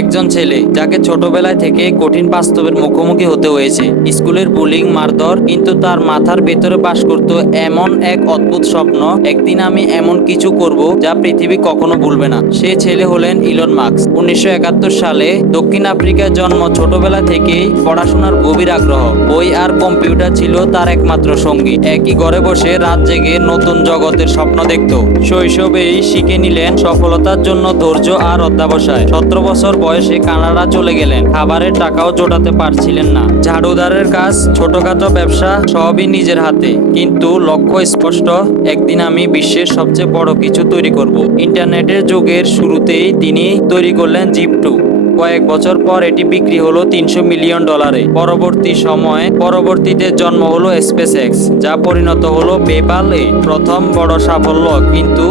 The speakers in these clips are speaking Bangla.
একজন ছেলে, যাকে ছোটবেলায় থেকে কঠিন বাস্তবের মুখোমুখি হতে হয়েছে। স্কুলের বুলিং মারধর, কিন্তু তার মাথার ভেতরে বাস করত এমন এক অদ্ভুত স্বপ্ন, একদিন আমি এমন কিছু করব যা পৃথিবী কখনো ভুলবে না। সে ছেলে হলেন ইলন মার্কস উনিশশো একাত্তর সালে দক্ষিণ আফ্রিকার জন্ম, ছোটবেলা থেকেই পড়াশোনার গভীর আগ্রহ। বই আর কম্পিউটার ছিল তার একমাত্র সঙ্গী। একই ঘরে বসে রাত জেগে নতুন জগতের স্বপ্ন দেখত। শৈশবেই শিখে নিলেন সফলতার জন্য ধৈর্য আর অধ্যাবসায়। সতেরো বছর বয়সে কানাডা চলে গেলেন। খাবারের টাকাও জোটাতে পারছিলেন না। ঝাড়ুদারের কাজ, ছোটখাটো ব্যবসা, সবই নিজের হাতে। কিন্তু লক্ষ্য স্পষ্ট, একদিন আমি বিশ্বের সবচেয়ে বড় কিছু তৈরি করব। ইন্টারনেটের যুগের শুরুতেই তিনি তৈরি করলেন জিপটু কয়েক বছর পর এটি বিক্রি হলো তিনশো মিলিয়ন ডলারে। পরবর্তী সময়ে পরবর্তীতে জন্ম হলো স্পেস এক্স যা পরিণত হলো পেপাল এ। প্রথম বড় সাফল্য, কিন্তু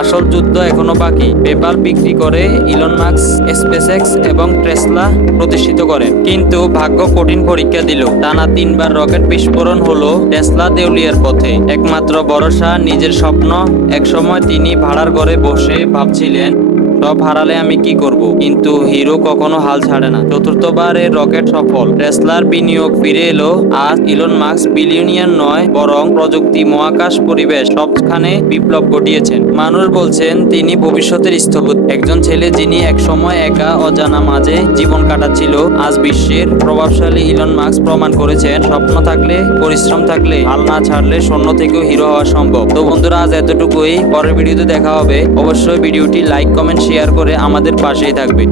আসল যুদ্ধ এখনও বাকি। পেপাল বিক্রি করে ইলন মার্কস স্পেস এক্স এবং টেসলা প্রতিষ্ঠিত করেন। কিন্তু ভাগ্য কঠিন পরীক্ষা দিল। টানা তিনবার রকেট বিস্ফোরণ হলো টেসলা দেউলিয়ার পথে। একমাত্র ভরসা, নিজের স্বপ্ন। একসময় তিনি ভাড়ার ঘরে বসে ভাবছিলেন সব হারালে আমি কি করব? কিন্তু হিরো কখনো হাল ছাড়ে না। চতুর্থবারে রকেট সফল। টেসলার বিনিয়োগ ফিরে এলো। আজ ইলন মার্কস বিলিয়নিয়ার নয়, বরং প্রযুক্তি, মহাকাশ পরিবেশ, সবখানে বিপ্লব ঘটিয়েছেন। মানুষ বলছেন, তিনি ভবিষ্যতের স্থপতি। একজন ছেলে যিনি একসময় একা অজানা মাঝে জীবন কাটাচ্ছিল, আজ বিশ্বের প্রভাবশালী ইলন মার্কস প্রমাণ করেছেন, স্বপ্ন থাকলে, পরিশ্রম থাকলে, হাল না ছাড়লে শূন্য থেকেও হিরো হওয়া সম্ভব। তো বন্ধুরা, আজ এতটুকুই। পরের ভিডিওতে দেখা হবে। অবশ্যই ভিডিওটি লাইক, কমেন্ট শেয়ার করে আমাদের পাশেই থাকবে।